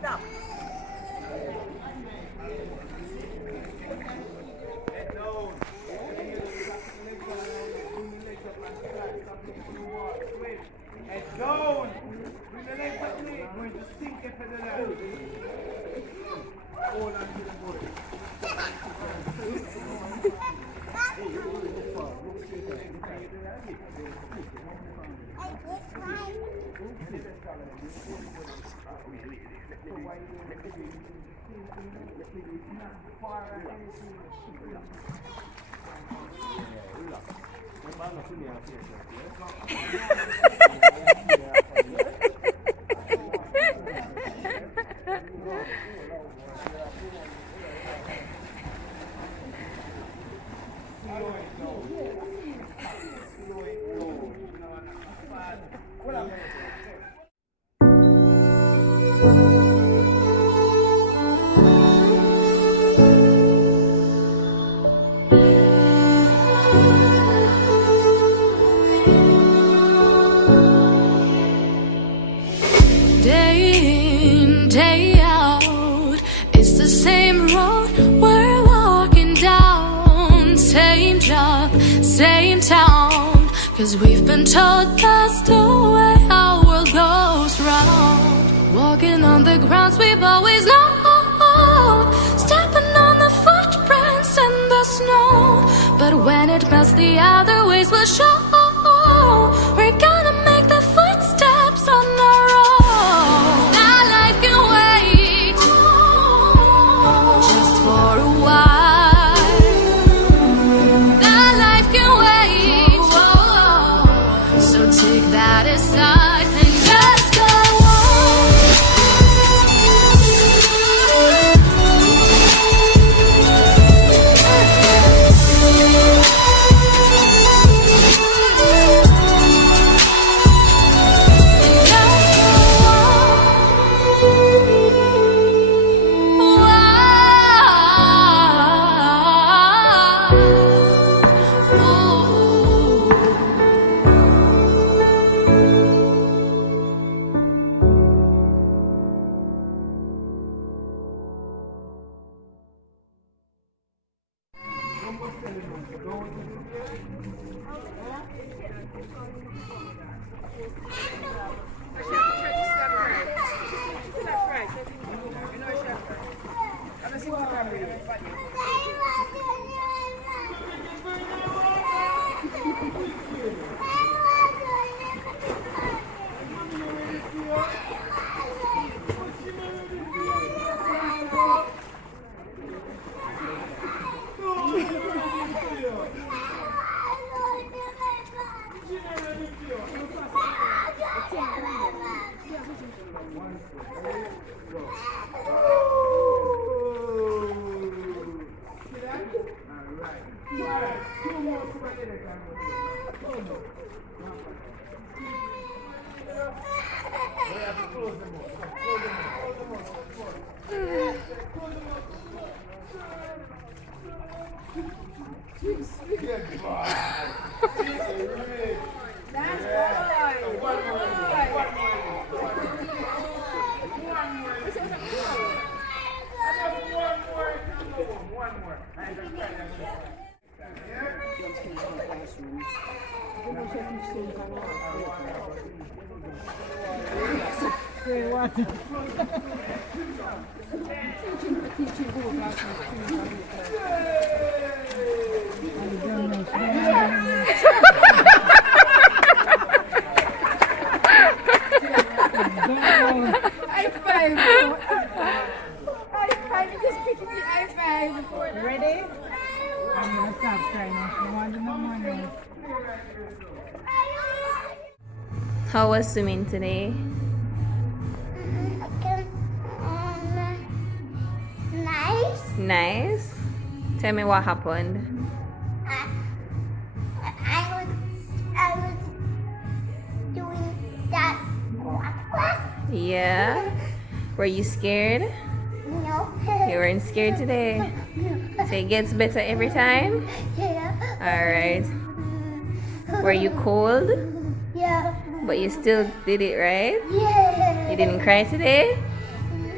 Stop. Head down. Bring the legs up, knee. Going to sink it for the land. Hold on to the board. Day in, day out, it's the same road we're walking down. Same job, same town, 'cause we've been told that's the way our world goes round. Walking on the grounds we've always known, stepping on the footprints in the snow. But when it melts, the other ways will show. We're gonna make the footsteps on our own. Now life can wait just for a while. Now life can wait, so take that aside and just go Ready? I'm gonna stop crying. I want to know money. How was swimming today? Nice. Nice. Tell me what happened. I was Yeah. Were you scared? No. You weren't scared today. So it gets better every time? Yeah. Alright. Were you cold? Yeah. But you still did it, right? Yeah. You didn't cry today?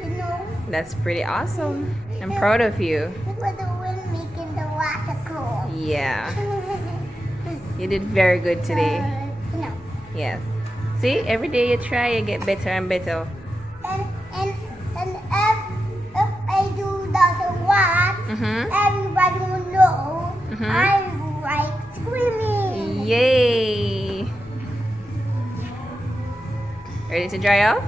No. That's pretty awesome. I'm proud of you. Look what the wind making the water cold. Yeah. You did very good today. No. Yes. See, every day you try, you get better and better. And if I do that one, Mm-hmm. everybody will know Mhm. I like swimming. Yay! Ready to dry off?